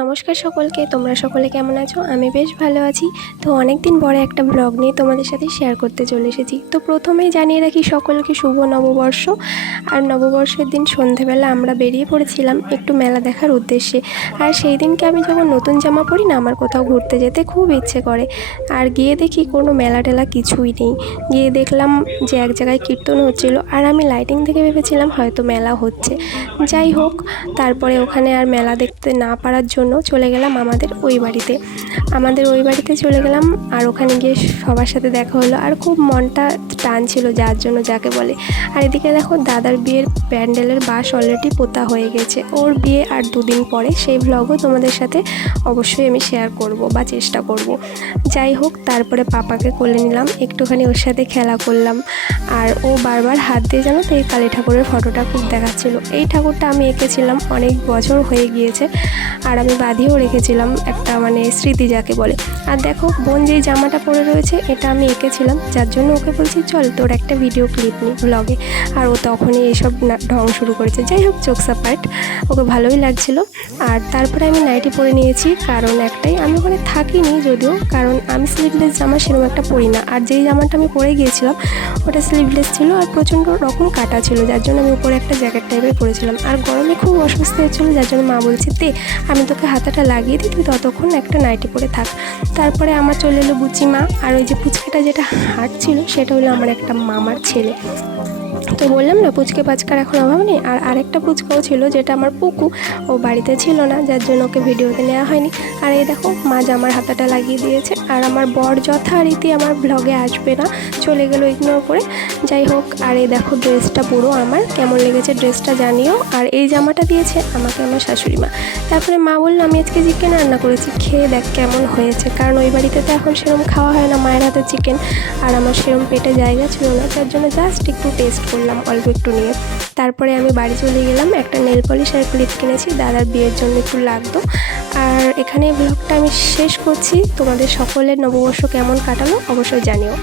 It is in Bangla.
নমস্কার সকলকে, তোমরা সকলে কেমন আছো? আমি বেশ ভালো আছি। তো অনেক দিন পরে একটা ব্লগ নিয়ে তোমাদের সাথে শেয়ার করতে চলে এসেছি। তো প্রথমেই জানিয়ে রাখি সকলকে শুভ নববর্ষ। আর নববর্ষের দিন সন্ধেবেলা আমরা বেরিয়ে পড়েছিলাম একটু মেলা দেখার উদ্দেশ্যে। আর সেই দিনকে আমি যখন নতুন জামা পরি না, আমার কোথাও ঘুরতে যেতে খুব ইচ্ছে করে। আর গিয়ে দেখি কোনো মেলা টেলা কিছুই নেই। গিয়ে দেখলাম যে এক জায়গায় কীর্তন হচ্ছিল, আর আমি লাইটিং থেকে ভেবেছিলাম হয়তো মেলা হচ্ছে। যাই হোক, তারপরে ওখানে আর মেলা দেখতে না পারার জন্য চলে গেলাম আমাদের ওই বাড়িতে চলে গেলাম। আর ওখানে গিয়ে সবার সাথে দেখা হলো, আর খুব মনটা টানছিল যার জন্য যাকে বলে। আর এদিকে দেখো, দাদার বিয়ের প্যান্ডেলের বাঁশ অলরেডি পোতা হয়ে গেছে। ওর বিয়ে আর দুদিন পরে, সেই ভ্লগও তোমাদের সাথে অবশ্যই আমি শেয়ার করব বা চেষ্টা করব। যাই হোক, তারপরে পাপাকে কোলে নিলাম, একটুখানি ওর সাথে খেলা করলাম। আর ও বারবার হাত দিয়ে, জানো তো, এই কালী ঠাকুরের ফটোটা খুব দেখাচ্ছিল। এই ঠাকুরটা আমি এঁকেছিলাম, অনেক বছর হয়ে গিয়েছে, আর আমি বাঁধিয়েও রেখেছিলাম, একটা মানে স্মৃতি যাকে বলে। আর দেখো, বোন যেই জামাটা পরে রয়েছে, এটা আমি এঁকেছিলাম, যার জন্য ওকে বলছি চল তোর একটা ভিডিও ক্লিপ নিই ব্লগে। আর ও তখনই এসব ঢং শুরু করেছে। যাই হোক, চোখসা পার্ট, ওকে ভালোই লাগছিল। আর তারপরে আমি নাইটি পরে নিয়েছি, কারণ একটাই, আমি ওখানে থাকিনি যদিও, কারণ আমি স্লিভলেস জামা সেরকম একটা পরি না। আর যেই জামাটা আমি পরে গিয়েছিলাম ওটা স্লিভলেস ছিল, আর প্রচণ্ড রকম কাটা ছিল, যার জন্য আমি উপরে একটা জ্যাকেট টাইপের পরেছিলাম। আর গরমে খুব অসুস্থ হয়েছিল, যার জন্য মা বলছে দে আমি তোকে হাতাটা লাগিয়ে দিই, তুই ততক্ষণ একটা নাইটি পরে থাক। তারপরে আমার চলে এলো বুচিমা, আর ওই যে পুচকাটা যেটা হাঁটছিল সেটা হলো আমার একটা মামার ছেলে। তো বললাম না, পুচকে পাচকার এখন অভাব নেই। আর আরেকটা পুচকাও ছিল, যেটা আমার পুকু, ও বাড়িতে ছিল না, যার জন্য ওকে ভিডিওতে নেওয়া হয়নি। আর এই দেখো, মা জামার হাতাটা লাগিয়ে দিয়েছে। আর আমার বর যথারীতি আমার ব্লগে আসবে না, চলে গেলো ইগনোর করে। যাই হোক, আর এই দেখো ড্রেসটা পুরো আমার, কেমন লেগেছে ড্রেসটা জানিও। আর এই জামাটা দিয়েছে আমাকে আমার শাশুড়ি মা। তারপরে মা বললো আমি আজকে চিকেন রান্না করেছি, খেয়ে দেখ কেমন হয়েছে। কারণ ওই বাড়িতে তো এখন সেরকম খাওয়া হয় না মায়ের হাতে চিকেন, আর আমার সেরকম পেটে জায়গা ছিল না, যার জন্য জাস্ট একটু টেস্ট করলাম অল্প একটু নিয়ে। তারপরে আমি বাড়ি চলে গেলাম, একটা নেল পলিশ আর ক্লিপ কিনেছি, দাদার বিয়ের জন্য একটু লাগতো। আর এখানে ব্লগটা আমি শেষ করছি। তোমাদের সকলের নববর্ষ কেমন কাটালো অবশ্যই জানিও।